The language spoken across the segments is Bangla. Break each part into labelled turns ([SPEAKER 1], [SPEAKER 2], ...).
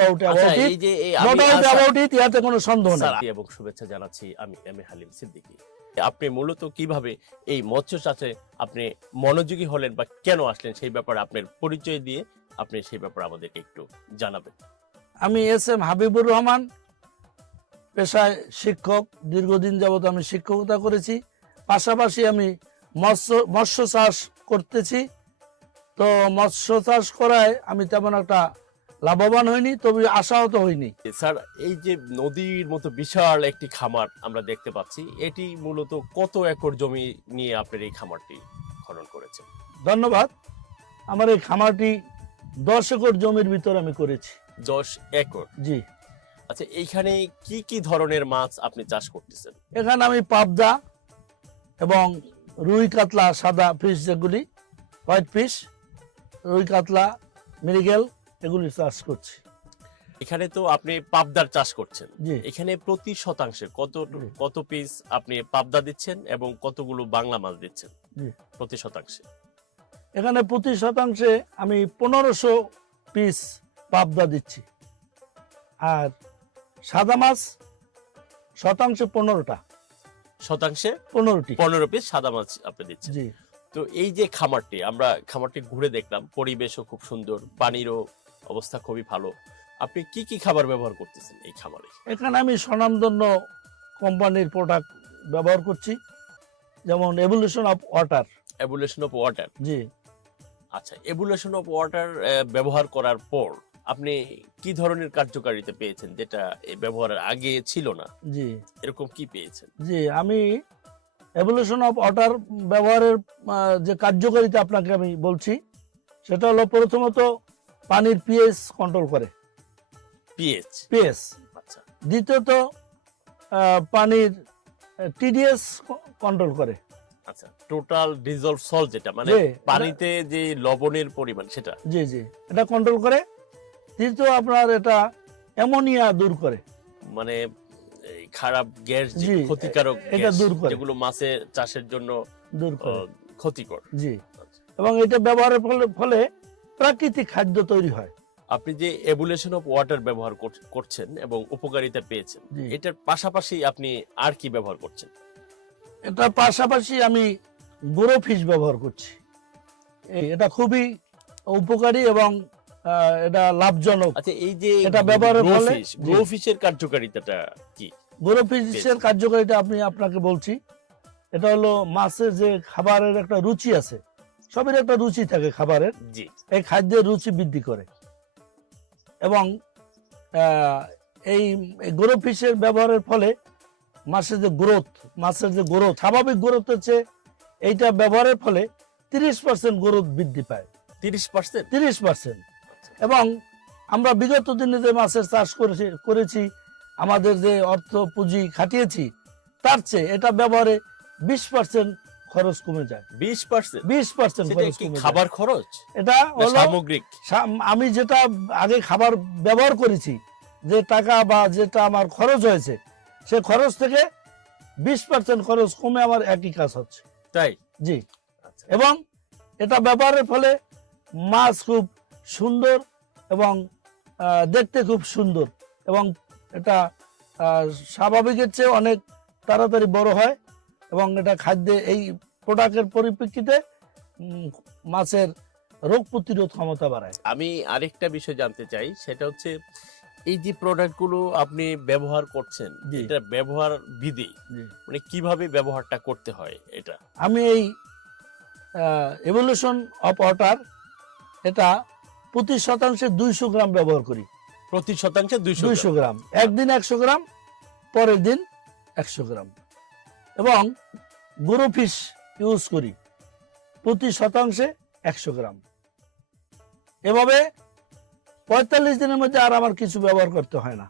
[SPEAKER 1] আচ্ছা,
[SPEAKER 2] অ্যাবাউট ইট
[SPEAKER 1] যে এই
[SPEAKER 2] নো
[SPEAKER 1] আমি
[SPEAKER 2] ডাউট
[SPEAKER 1] আশা-
[SPEAKER 2] অ্যাবাউট ইট ইয়াতে কোনো সন্দেহ নেই।
[SPEAKER 1] এবং শুভেচ্ছা জানাচ্ছি আমি এম এ হালিম সিদ্দিকী। আপনি মূলত কীভাবে এই মৎস্য চাষে আপনি মনোযোগী হলেন বা কেন আসলেন সেই ব্যাপারে আপনার পরিচয় দিয়ে আপনি সেই ব্যাপারে আমাদেরকে একটু জানাবেন।
[SPEAKER 2] আমি এস এম হাবিবুর রহমান পেশায় শিক্ষক দীর্ঘদিন যাবত আমি শিক্ষকতা করেছি। পাশাপাশি আমি মৎস্য মৎস্য চাষ করতেছি। তো মৎস্য চাষ করায় আমি তেমন একটা লাভবান হয়নি তবে আশাহত হয়নি।
[SPEAKER 1] স্যার এই যে নদীর মতো বিশাল একটি খামার আমরা দেখতে পাচ্ছি এটি মূলত কত একর জমি নিয়ে আপনার এই খামারটি খনন করেছেন?
[SPEAKER 2] ধন্যবাদ। আমার এই খামারটি দশ একর জমির ভিতর আমি করেছি।
[SPEAKER 1] দশ একর?
[SPEAKER 2] জি।
[SPEAKER 1] আচ্ছা এইখানে কি কি ধরনের মাছ আপনি চাষ করতেছেন?
[SPEAKER 2] এখানে আমি পাবদা এবং রুই কাতলা সাদা ফিশ যেগুলি হোয়াইট ফিশ রুই কাতলা মিরিগেল এগুলি চাষ করছি।
[SPEAKER 1] এখানে তো আপনি পাবদার চাষ করছেন। এখানে প্রতি শতাংশে কত কত পিস আপনি পাবদা দিচ্ছেন এবং কতগুলো বাংলা মাছ দিচ্ছেন। প্রতি শতাংশে।
[SPEAKER 2] এখানে প্রতি শতাংশে আমি পনেরোশো পিস পাবদা দিচ্ছি। আর সাদা মাছ শতাংশে পনেরোটা।
[SPEAKER 1] শতাংশে
[SPEAKER 2] পনেরোটি।
[SPEAKER 1] পনেরো পিস সাদা মাছ আপনি দিচ্ছেন। তো এই যে খামারটি আমরা খামারটি ঘুরে দেখলাম। পরিবেশও খুব সুন্দর পানিরও অবস্থা খুবই ভালো। আপনি কি কি খাবার ব্যবহার করতেছেন এই খামারে
[SPEAKER 2] এখানে আমি স্বনামধন্য কোম্পানির প্রোডাক্ট ব্যবহার করছি যেমন evolution of water
[SPEAKER 1] evolution of water
[SPEAKER 2] জি।
[SPEAKER 1] আচ্ছা এভুলেশন অফ ওয়াটার ব্যবহার করার পর আপনি কি ধরনের কার্যকারিতা পেয়েছেন যেটা এই ব্যবহারের আগে ছিল না?
[SPEAKER 2] জি।
[SPEAKER 1] এরকম কি পেয়েছেন?
[SPEAKER 2] জি আমি এভলিউশন অফ ওয়াটার ব্যবহারের যে কার্যকারিতা আপনাকে আমি বলছি সেটা হলো প্রথমত পানির পিএইচ কন্ট্রোল করে।
[SPEAKER 1] পিএইচ
[SPEAKER 2] পিএইচ
[SPEAKER 1] আচ্ছা।
[SPEAKER 2] দ্বিতীয়ত পানির টিডিএস কন্ট্রোল করে।
[SPEAKER 1] আচ্ছা টোটাল ডিজলভ সল্ট যেটা মানে পানিতে যে লবণের পরিমাণ সেটা।
[SPEAKER 2] জি জি এটা কন্ট্রোল করে। তৃতীয় আপনার এটা অ্যামোনিয়া দূর করে।
[SPEAKER 1] মানে খারাপ গ্যাস যে ক্ষতিকারক
[SPEAKER 2] এটা দূর করে।
[SPEAKER 1] যেগুলো মাছের চাষের জন্য
[SPEAKER 2] দূর করে।
[SPEAKER 1] ক্ষতিকর।
[SPEAKER 2] জি। এবং এটা ব্যবহারের ফলে ফলে প্রাকৃতিক খাদ্য তৈরি হয়।
[SPEAKER 1] আপনি যে এভুলেশন অফ ওয়াটার ব্যবহার কর- করছেন এবং উপকারিতা পেয়েছেন এটার পাশাপাশি আপনি আর কি ব্যবহার করছেন?
[SPEAKER 2] এটার পাশাপাশি আমি গুঁড়ো ফিশ ব্যবহার করছি। এটা খুবই উপকারী এবং এটা লাভজনক।
[SPEAKER 1] আচ্ছা এই যে
[SPEAKER 2] এটা ব্যবহারের ফলে-।
[SPEAKER 1] গ্রো ফিশের কার্যকারিতাটা কি?
[SPEAKER 2] গুঁড়ো ফিশের কার্যকারিতা আপনি আপনাকে বলছি। এটা হলো মাছের যে খাবারের একটা রুচি আছে সবের একটা রুচি থাকে খাবারের।
[SPEAKER 1] জি।
[SPEAKER 2] এই খাদ্যের রুচি বৃদ্ধি করে। এবং এই গ্রো ফিশের ব্যবহারের ফলে মাছের যে গ্রোথ মাছের যে গ্রোথ স্বাভাবিক গ্রোথ হচ্ছে এইটা ব্যবহারের ফলে তিরিশ পার্সেন্ট গ্রোথ বৃদ্ধি পায়।
[SPEAKER 1] তিরিশ পার্সেন্ট?
[SPEAKER 2] তিরিশ পার্সেন্ট। এবং আমরা বিগত দিনে যে মাছের চাষ করেছি করেছি আমাদের যে অর্থ পুঁজি খাটিয়েছি তার চেয়ে এটা ব্যবহারে বিশ পার্সেন্ট খরচ কমে যায়।
[SPEAKER 1] বিশ পার্সেন্ট
[SPEAKER 2] বিশ পার্সেন্ট খরচ কমে
[SPEAKER 1] খাবার খরচ?
[SPEAKER 2] এটা
[SPEAKER 1] সামগ্রিক?
[SPEAKER 2] আমি যেটা আগে খাবার ব্যবহার করেছি যে টাকা বা যেটা আমার খরচ হয়েছে সে খরচ থেকে বিশ পার্সেন্ট খরচ কমে আমার একই কাজ হচ্ছে।
[SPEAKER 1] তাই?
[SPEAKER 2] জি।
[SPEAKER 1] আচ্ছা।
[SPEAKER 2] এবং এটা ব্যবহারের ফলে মাছ খুব সুন্দর এবং দেখতে খুব সুন্দর এবং এটা স্বাভাবিকের চেয়ে অনেক তাড়াতাড়ি বড় হয় এবং এটা খাদ্যে এই প্রোডাক্টের পরিপ্রেক্ষিতে মাছের রোগ প্রতিরোধ ক্ষমতা বাড়ায়।
[SPEAKER 1] আমি আরেকটা বিষয় জানতে চাই সেটা হচ্ছে এই যে প্রোডাক্টগুলো আপনি ব্যবহার করছেন। এটা ব্যবহার বিধি মানে কীভাবে ব্যবহারটা করতে হয় এটা?
[SPEAKER 2] আমি এই এভলিউশন অফ ওয়াটার এটা প্রতি শতাংশে দুইশো গ্রাম ব্যবহার করি।
[SPEAKER 1] প্রতি শতাংশে দুইশো
[SPEAKER 2] দুইশো গ্রাম। একদিন একশো গ্রাম পরের দিন একশো গ্রাম। এবং গুঁড়ো ফিশ ইউজ করি। প্রতি শতাংশে একশো গ্রাম। এভাবে পঁয়তাল্লিশ দিনের মধ্যে আর আমার কিছু ব্যবহার করতে হয় না।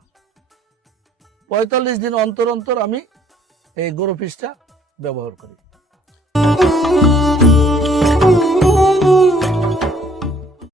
[SPEAKER 2] পঁয়তাল্লিশ দিন অন্তর অন্তর আমি এই গরু ফিশটা ব্যবহার করি।